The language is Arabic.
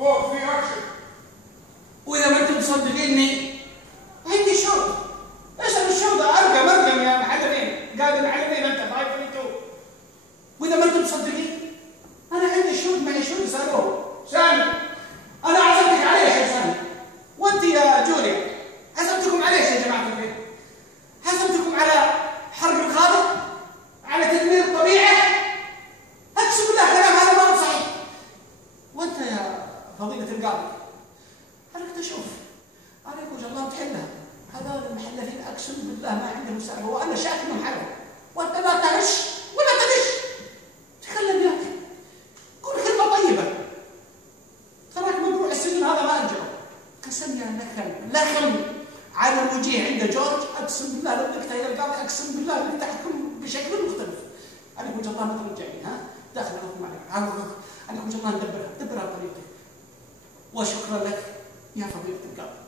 فوق في اكشن. واذا ما انتم مصدقيني عندي شرطه. اسال الشرطه ارقم ارقم يا محلفين، قادم محلفين انت ضايف انتم. واذا ما انتم مصدقين انا عندي شهود، معي شهود سالوه. سامي انا عزمتك على ايش يا سامي؟ وانت يا جوليا عزمتكم على ايش يا جماعه الخير؟ عزمتكم على حرق الغابه؟ على تدمير الطبيعه؟ اقسم بالله كلام هذا ما هو صحيح. وانت يا فضيله القاضي انا كنت اشوف عليك وجه الله بتحلها. هذول المحلفين اقسم بالله ما عندهم سالفه، وانا شاك من حلفه، وانت لا تهش ولا تدش. تكلم يا اخي، قول كلمه طيبه. تراك ممنوع السجن هذا ما انجره. قسم يا لخم على الوجيه عند جورج. اقسم بالله لو نكتها الى القاضي اقسم بالله انك تحكم بشكل مختلف. عليك وجه الله ما ترجعني داخل الحكم عليك. عليك وجه الله ندبرها بطريقتك. وشكرا لك يا فضيله القاضي.